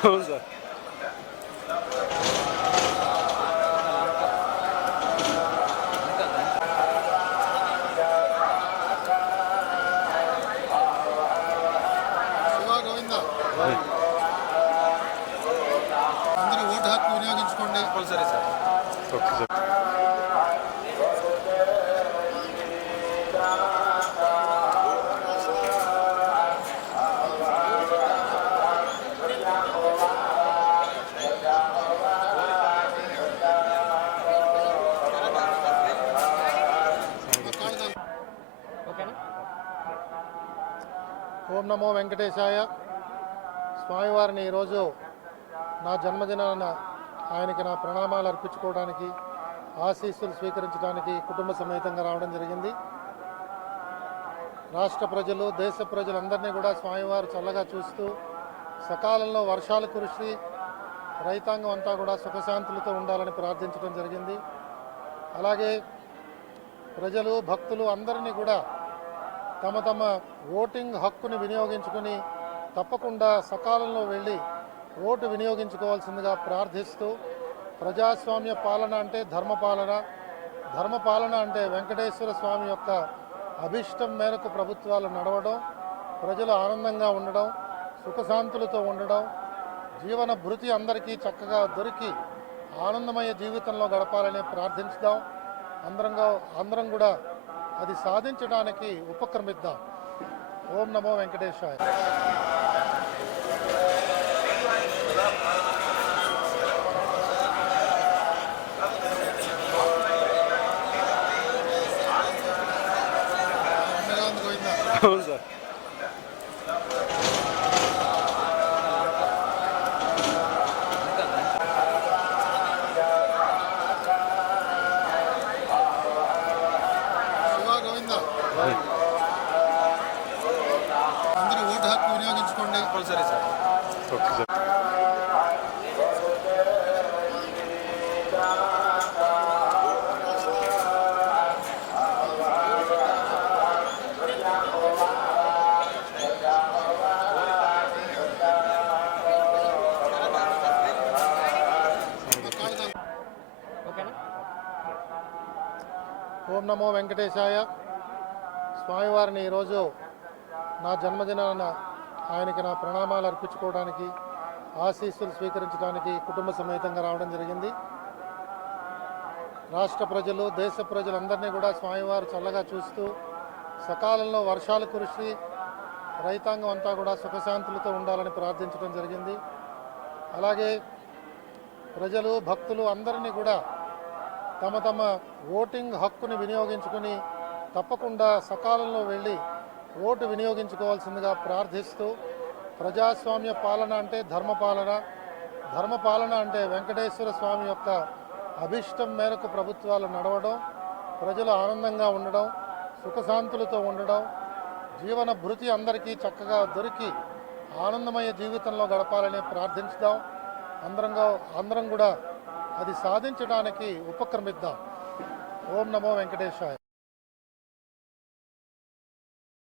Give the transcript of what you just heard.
అవును సార్ అందరూ ఓటు హక్కు వినియోగించుకోండి కంపల్సరీ సార్ ఓకే సార్ ఓం నమో వెంకటేశాయ. స్వామివారిని ఈరోజు నా జన్మదినాన ఆయనకి నా ప్రణామాలు అర్పించుకోవడానికి ఆశీస్సులు స్వీకరించడానికి కుటుంబ సమేతంగా రావడం జరిగింది. రాష్ట్ర ప్రజలు దేశ ప్రజలందరినీ కూడా స్వామివారు చల్లగా చూస్తూ సకాలంలో వర్షాలు కురిసి రైతాంగం అంతా కూడా సుఖశాంతులతో ఉండాలని ప్రార్థించడం జరిగింది. అలాగే ప్రజలు భక్తులు అందరినీ కూడా తమ తమ ఓటింగ్ హక్కుని వినియోగించుకుని తప్పకుండా సకాలంలో వెళ్ళి ఓటు వినియోగించుకోవాల్సిందిగా ప్రార్థిస్తూ ప్రజాస్వామ్య పాలన అంటే ధర్మపాలన. ధర్మపాలన అంటే వెంకటేశ్వర స్వామి యొక్క అభిష్టం మేరకు ప్రభుత్వాలు నడవడం ప్రజలు ఆనందంగా ఉండడం సుఖశాంతులతో ఉండడం జీవన భృతి అందరికీ చక్కగా దొరికి ఆనందమయ జీవితంలో గడపాలని ప్రార్థించుదాం. అందరంగా అందరం కూడా అది సాధించడానికి ఉపక్రమిద్దాం. ఓం నమో వెంకటేశాయ. అవును సార్. Okay sir. ఓం నమో వెంకటేశాయ. స్వామివారిని ఈరోజు నా జన్మదినాన ఆయనకి నా ప్రణామాలు అర్పించుకోవడానికి ఆశీస్సులు స్వీకరించడానికి కుటుంబ సమేతంగా రావడం జరిగింది. రాష్ట్ర ప్రజలు దేశ ప్రజలందరినీ కూడా స్వామివారు చల్లగా చూస్తూ సకాలంలో వర్షాలు కురిసి రైతాంగం అంతా కూడా సుఖశాంతులతో ఉండాలని ప్రార్థించడం జరిగింది. అలాగే ప్రజలు భక్తులు అందరినీ కూడా తమ తమ ఓటింగ్ హక్కుని వినియోగించుకుని తప్పకుండా సకాలంలో వెళ్ళి ఓటు వినియోగించుకోవాల్సిందిగా ప్రార్థిస్తూ ప్రజాస్వామ్య పాలన అంటే ధర్మపాలన ధర్మపాలన అంటే వెంకటేశ్వర స్వామి యొక్క అభిష్టం మేరకు ప్రభుత్వాలు నడవడం ప్రజలు ఆనందంగా ఉండడం సుఖశాంతులతో ఉండడం జీవన భృతి అందరికీ చక్కగా దొరికి ఆనందమయ జీవితంలో గడపాలని ప్రార్థించుదాం. అందరంగా అందరం కూడా అది సాధించడానికి ఉపక్రమిద్దాం. ఓం నమో వెంకటేశాయ.